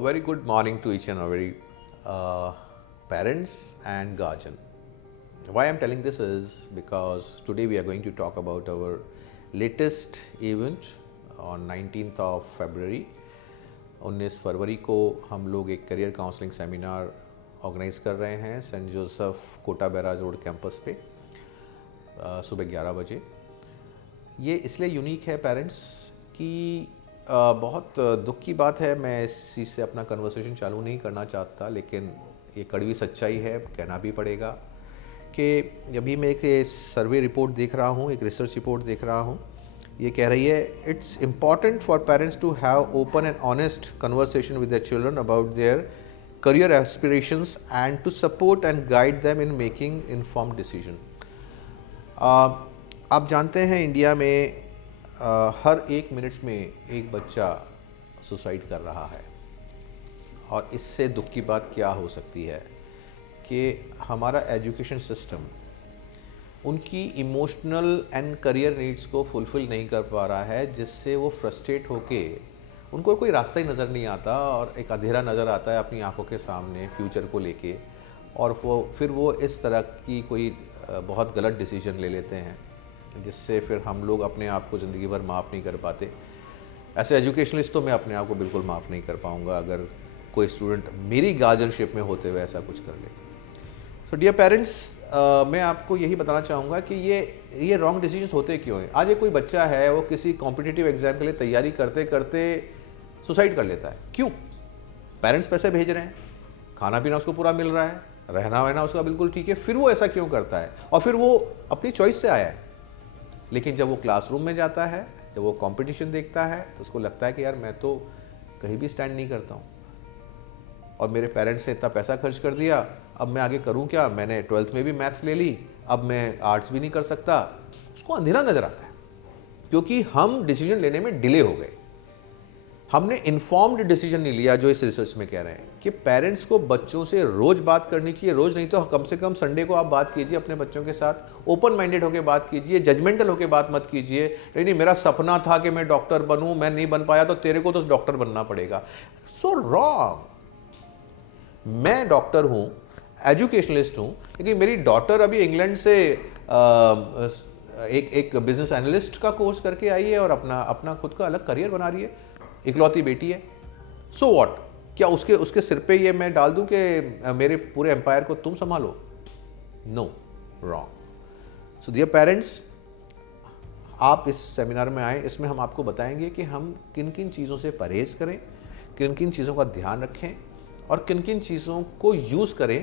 A very good morning to each and every parents and guardian. Why I'm telling this is because today we are going to talk about our latest event on 19th of February. 19 फरवरी को हम लोग एक career counselling seminar organise कर रहे हैं Saint Joseph Kota barrage road campus पे सुबह 11 बजे। ये इसलिए यूनिक है पेरेंट्स कि बहुत दुख की बात है, मैं इस चीज़ से अपना कन्वर्सेशन चालू नहीं करना चाहता, लेकिन ये कड़वी सच्चाई है, कहना भी पड़ेगा कि अभी मैं एक सर्वे रिपोर्ट देख रहा हूँ, एक रिसर्च रिपोर्ट देख रहा हूँ। ये कह रही है it's important for parents to have open and honest conversation with their children about their career aspirations and to support and guide them in making informed decision। आप जानते हैं इंडिया में हर 1 मिनट में एक बच्चा सुसाइड कर रहा है, और इससे दुख की बात क्या हो सकती है कि हमारा एजुकेशन सिस्टम उनकी इमोशनल एंड करियर नीड्स को फुलफ़िल नहीं कर पा रहा है, जिससे वो फ्रस्ट्रेट होके उनको कोई रास्ता ही नज़र नहीं आता और एक अंधेरा नज़र आता है अपनी आंखों के सामने फ्यूचर को लेके, और फिर वो इस तरह की कोई बहुत गलत डिसीजन ले लेते हैं, जिससे फिर हम लोग अपने आप को ज़िंदगी भर माफ़ नहीं कर पाते। ऐसे एजुकेशनलिस्ट तो मैं अपने आप को बिल्कुल माफ़ नहीं कर पाऊँगा अगर कोई स्टूडेंट मेरी गार्जियनशिप में होते हुए ऐसा कुछ कर ले। सो डियर पेरेंट्स, मैं आपको यही बताना चाहूँगा कि ये रॉन्ग डिसीजंस होते क्यों हैं। आज एक कोई बच्चा है, वो किसी कॉम्पिटिटिव एग्जाम के लिए तैयारी करते करते सुसाइड कर लेता है। क्यों? पेरेंट्स पैसे भेज रहे हैं, खाना पीना उसको पूरा मिल रहा है, रहना वहना उसका बिल्कुल ठीक है, फिर वो ऐसा क्यों करता है? और फिर वो अपनी चॉइस से आया है, लेकिन जब वो क्लासरूम में जाता है, जब वो कंपटीशन देखता है, तो उसको लगता है कि यार मैं तो कहीं भी स्टैंड नहीं करता हूँ, और मेरे पेरेंट्स ने इतना पैसा खर्च कर दिया, अब मैं आगे करूँ क्या? मैंने 12th में भी मैथ्स ले ली, अब मैं आर्ट्स भी नहीं कर सकता। उसको अंधेरा नजर आता है, क्योंकि हम डिसीजन लेने में डिले हो गए। हमने इन्फॉर्म्ड डिसीजन नहीं लिया, जो इस रिसर्च में कह रहे हैं कि पेरेंट्स को बच्चों से रोज बात करनी चाहिए। रोज नहीं तो कम से कम संडे को आप बात कीजिए अपने बच्चों के साथ, ओपन माइंडेड होकर बात कीजिए, जजमेंटल होकर बात मत कीजिए। नहीं, मेरा सपना था कि मैं डॉक्टर बनूं, मैं नहीं बन पाया, तो तेरे को तो डॉक्टर बनना पड़ेगा। So wrong. मैं डॉक्टर हूं, एजुकेशनलिस्ट हूं, लेकिन मेरी डॉटर अभी इंग्लैंड से एक बिजनेस एनालिस्ट का कोर्स करके आई है और अपना खुद का अलग करियर बना रही है, इकलौती बेटी है। So what? क्या उसके सिर पे ये मैं डाल दूं कि मेरे पूरे एम्पायर को तुम संभालो? No, wrong. So dear parents, आप इस सेमिनार में आए, इसमें हम आपको बताएंगे कि हम किन किन चीज़ों से परहेज करें, किन किन चीज़ों का ध्यान रखें, और किन किन चीज़ों को यूज़ करें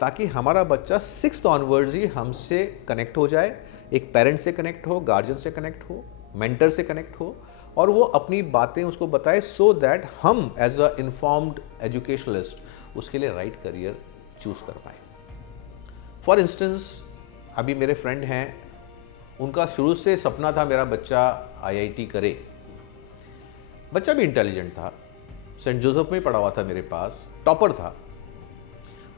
ताकि हमारा बच्चा 6th ऑनवर्ड्स ही हमसे कनेक्ट हो जाए, एक पेरेंट से कनेक्ट हो, गार्जियन से कनेक्ट हो, मेंटर से कनेक्ट हो, और वो अपनी बातें उसको बताए, सो दैट हम एज अ इन्फॉर्म्ड एजुकेशनलिस्ट उसके लिए राइट करियर चूज कर पाए। फॉर इंस्टेंस, अभी मेरे फ्रेंड हैं, उनका शुरू से सपना था मेरा बच्चा IIT करे। बच्चा भी इंटेलिजेंट था, सेंट जोसेफ में पढ़ा हुआ था, मेरे पास टॉपर था।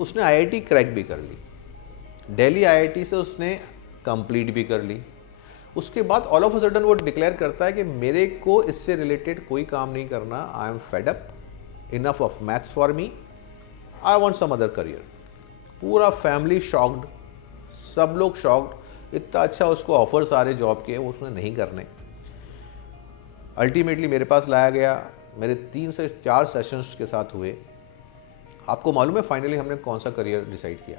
उसने IIT क्रैक भी कर ली, दिल्ली IIT से उसने कंप्लीट भी कर ली। उसके बाद ऑल ऑफ अ सडन वो डिक्लेयर करता है कि मेरे को इससे रिलेटेड कोई काम नहीं करना, I am fed up, enough of maths for me, I want some other career. पूरा फैमिली शॉक्ड, सब लोग शॉक्ड। इतना अच्छा उसको ऑफर्स आ रहे जॉब के, वो उसने नहीं करने। अल्टीमेटली मेरे पास लाया गया, मेरे 3 से 4 सेशंस के साथ हुए। आपको मालूम है फाइनली हमने कौन सा करियर डिसाइड किया?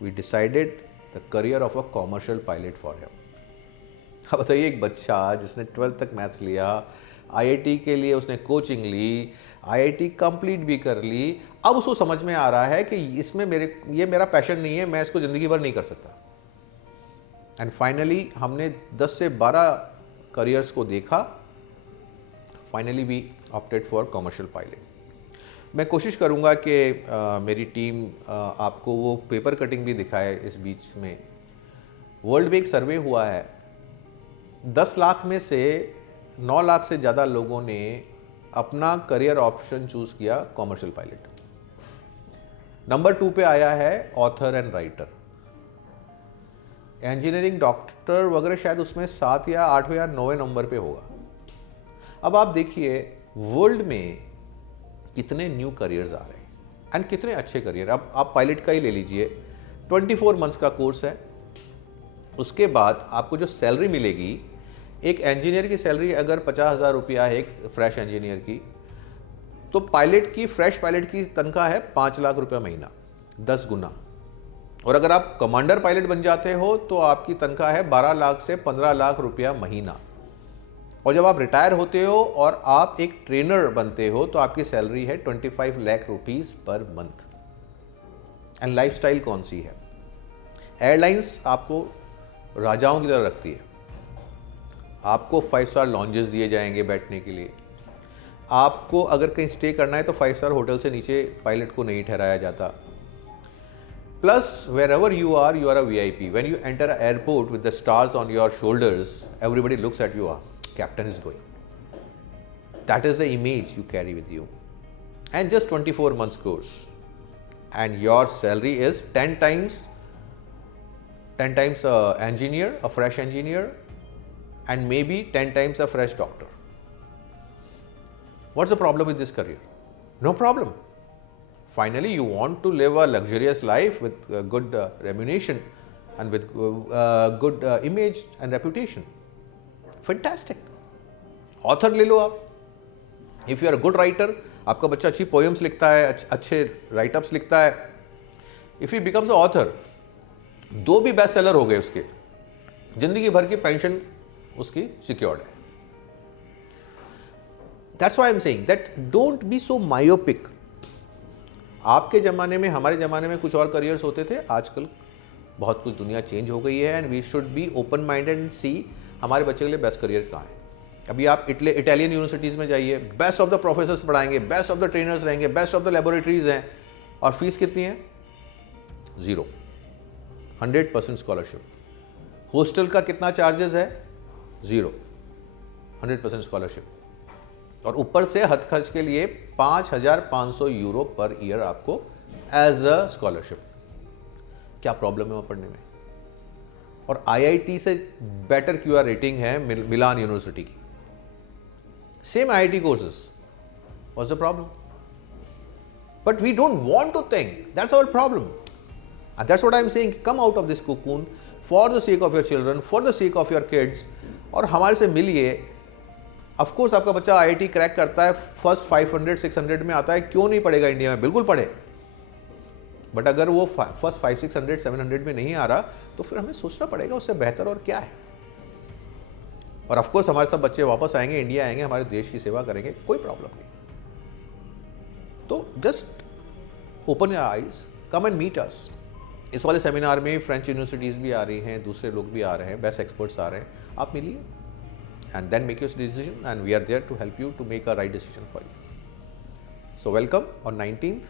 We decided the career of a commercial pilot for him. अब बताइए, एक बच्चा जिसने 12th तक मैथ्स लिया, IIT के लिए उसने कोचिंग ली, IIT कंप्लीट भी कर ली, अब उसको समझ में आ रहा है कि इसमें ये मेरा पैशन नहीं है, मैं इसको ज़िंदगी भर नहीं कर सकता। एंड फाइनली हमने 10 से 12 करियर्स को देखा, finally we opted for commercial pilot. मैं कोशिश करूंगा कि मेरी टीम आपको वो पेपर कटिंग भी दिखाए इस बीच में। वर्ल्ड में एक सर्वे हुआ है, 10 लाख में से 9 लाख से ज़्यादा लोगों ने अपना करियर ऑप्शन चूज किया कॉमर्शियल पायलट। नंबर 2 पे आया है author and writer. Engineering, doctor वगैरह शायद उसमें 7 या 8वें या 9वें नंबर पे होगा। अब आप देखिए, वर्ल्ड में कितने न्यू करियर्स आ रहे हैं एंड कितने अच्छे करियर। अब आप पायलट का ही ले लीजिए, 24 मंथ्स का कोर्स है। उसके बाद आपको जो सैलरी मिलेगी, एक इंजीनियर की सैलरी अगर 50,000 रुपया है एक फ्रेश इंजीनियर की, तो पायलट की, फ्रेश पायलट की तनख्वाह है 5 लाख रुपया महीना, 10 गुना। और अगर आप कमांडर पायलट बन जाते हो तो आपकी तनख्वाह है 12 लाख से 15 लाख रुपया महीना। और जब आप रिटायर होते हो और आप एक ट्रेनर बनते हो तो आपकी सैलरी है 25 lakh rupees per month. And lifestyle कौन सी है? एयरलाइंस आपको राजाओं की तरह रखती है। आपको 5 स्टार लॉन्जेस दिए जाएंगे बैठने के लिए। आपको अगर कहीं स्टे करना है तो 5 स्टार होटल से नीचे पायलट को नहीं ठहराया जाता। Plus, wherever you are a VIP. When you enter an airport with the stars on your shoulders, everybody looks at you. Captain is going. That is the image you carry with you. And just 24 months course, and your salary is 10 times a engineer, a fresh engineer, and maybe 10 times a fresh doctor. What's the problem with this career? No problem. Finally, you want to live a luxurious life with good remuneration and with good image and reputation. Fantastic. Author ले लो आप. If you are a good writer, आपका बच्चा अच्छी poems लिखता है, अच्छे write-ups लिखता है. If he becomes an author, 2 भी बेस्ट सेलर हो गए उसके, जिंदगी भर की पेंशन उसकी सिक्योर्ड है. That's why I'm saying that don't be so myopic. आपके ज़माने में, हमारे ज़माने में कुछ और करियर्स होते थे, आजकल बहुत कुछ दुनिया चेंज हो गई है and we should be open minded and see हमारे बच्चे के लिए बेस्ट करियर कहाँ है। अभी आप इटालियन यूनिवर्सिटीज़ में जाइए, बेस्ट ऑफ द प्रोफेसर्स पढ़ाएंगे, बेस्ट ऑफ द ट्रेनर्स रहेंगे, बेस्ट ऑफ द लेबोरेटरीज हैं, और फीस कितनी है? 0, 100% स्कॉलरशिप। हॉस्टल का कितना चार्जेस है? 0, 100% स्कॉलरशिप। और ऊपर से हद खर्च के लिए 5,500 यूरो पर ईयर आपको एज अ स्कॉलरशिप। क्या प्रॉब्लम है वहाँ पढ़ने में? और आईआईटी से बेटर क्यूआर रेटिंग है मिलान यूनिवर्सिटी की। Same IIT courses. What's the problem? But we don't want to think, that's our problem. And that's what I am saying, come out of this cocoon for the sake of your children, for the sake of your kids, और हमारे से मिलिए। Of course आपका बच्चा IIT crack करता है, first 500-600 में आता है, क्यों नहीं पढ़ेगा इंडिया में? बिल्कुल पढ़े। बट अगर वो फर्स्ट 500-600-700 में नहीं आ रहा तो फिर हमें सोचना पड़ेगा उससे बेहतर और क्या है। और ऑफ कोर्स हमारे सब बच्चे वापस आएंगे, इंडिया आएंगे, हमारे देश की सेवा करेंगे, कोई प्रॉब्लम नहीं। तो just open your eyes, come and meet us. इस वाले सेमिनार में फ्रेंच यूनिवर्सिटीज़ भी आ रही हैं, दूसरे लोग भी आ रहे हैं, बेस्ट एक्सपर्ट्स आ रहे हैं, आप मिलिए and then make your decision, and we are there to help you to make a right decision for you. So welcome on 19th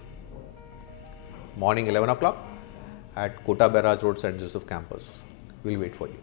morning 11 o'clock at Kota Berraj Road, St. Joseph campus. We'll wait for you.